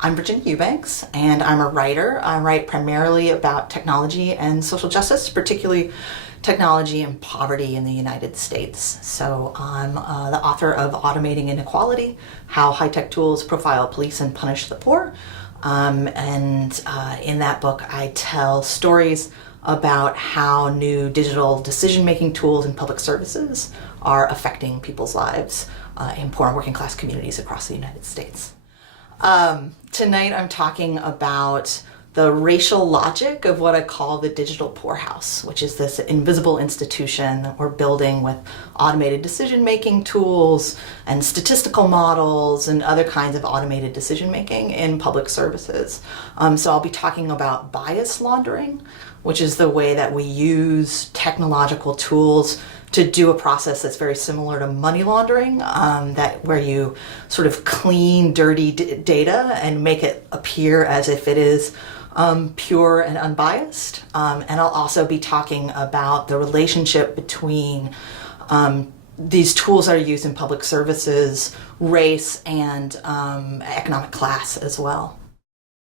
I'm Virginia Eubanks, and I'm a writer. I write primarily about technology and social justice, particularly technology and poverty in the United States. So I'm the author of Automating Inequality, How High-Tech Tools Profile, Police, and Punish the Poor. In that book, I tell stories about how new digital decision-making tools in public services are affecting people's lives in poor and working class communities across the United States. Tonight I'm talking about the racial logic of what I call the digital poorhouse, which is this invisible institution that we're building with automated decision-making tools and statistical models and other kinds of automated decision-making in public services. So I'll be talking about bias laundering, which is the way that we use technological tools to do a process that's very similar to money laundering, where you sort of clean dirty data and make it appear as if it is pure and unbiased. And I'll also be talking about the relationship between these tools that are used in public services, race, and economic class as well.